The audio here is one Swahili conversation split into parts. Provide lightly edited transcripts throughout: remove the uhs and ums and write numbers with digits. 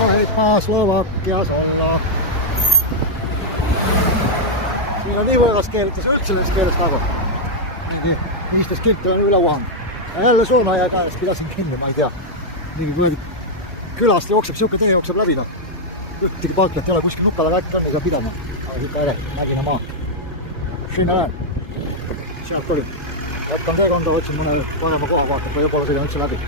Tohipa Slovakkias olla. Siinä on niin voikas keel, että se yksilöllisessä kielestä aivan. 15 kilttiä on yläuhan. Ja jälle Suomea jäi kanssa, pitäisin kiinni, mä en tiedä. Niin kuin kylästä jookseb siuke tee jookseb läbi, no. Ühtegi parklat ei ole, kuskil nukala äkki on, ei saa pidama. Aga siuke ere, Mägina maa. Sinna lähen. Sealt oli. Jätkan teekonda, võtsin mõne parema koha, vaatab, või võib-olla sõidan üldse läbi.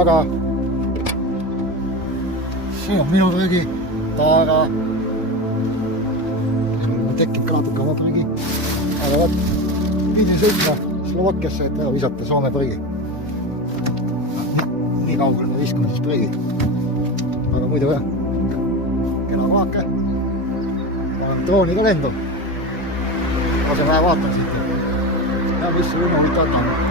aga siin on minu prügi, taga. Siin on tekkinud ka natuke oma prügi. Aga võt, pidin sõitma Slovakkiasse, et ära visata Soome prügi. Nii kaugel me viskame siis prügi. Aga muidu jah, kena kohake. Olen drooniga lendu. Lasen vähe vaatan siit. Ja mis see unulit võtan.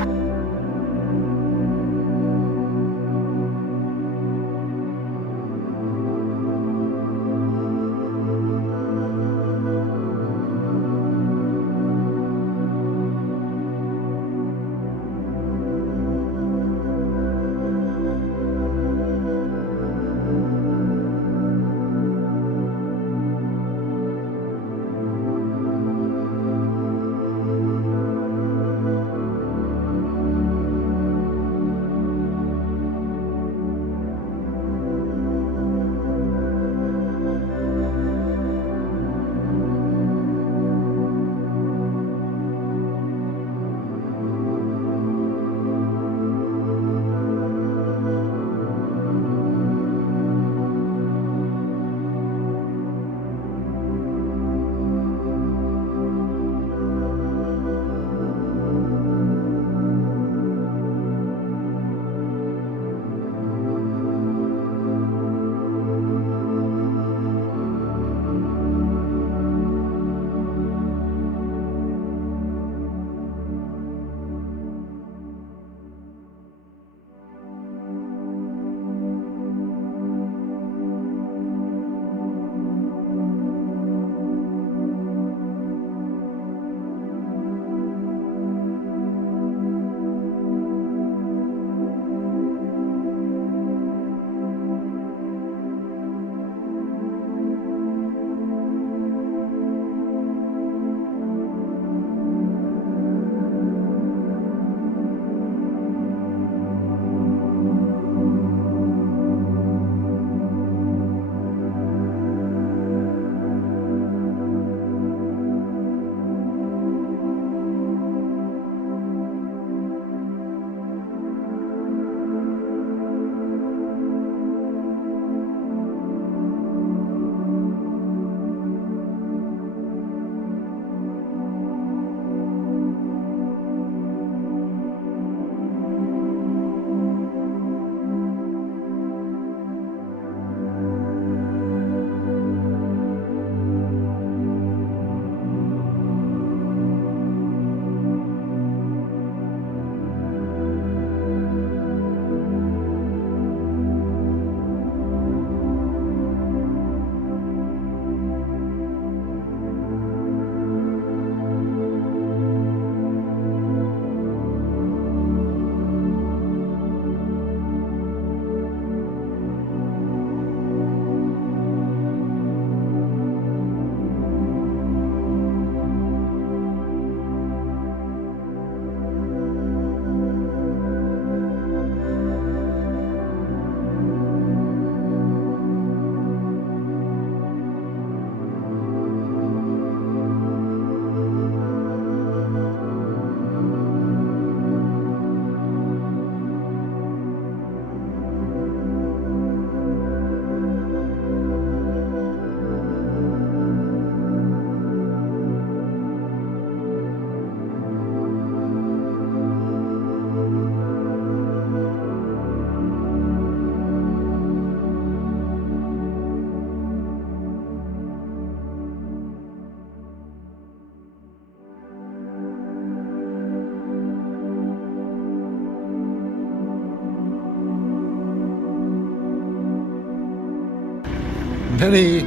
oli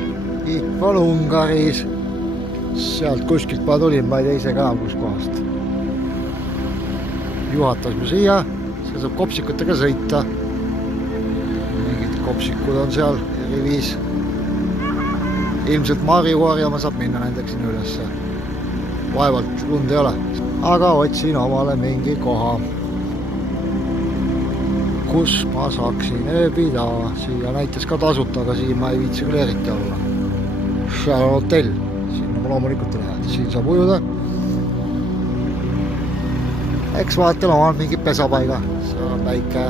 Val-Ungaris, sealt kuskilt ma tulin, ma ei tea ise ka kuskohast. Juhatas mu siia, see saab kopsikutega sõita. Mingid kopsikud on seal rivis. Ilmselt marju harjama saab minna nendeks sinna ülesse. Vaevalt lund ei ole, aga otsin omale mingi koha, kus ma saaksin ööbida. Siia näitas ka tasuta, aga siin ma ei viitsi küll eriti olla. Seal on hotell, sinna ma loomulikult ei lähe, siin saab ujuda. Eks vaatan omal mingi pesapaiga, seal on väike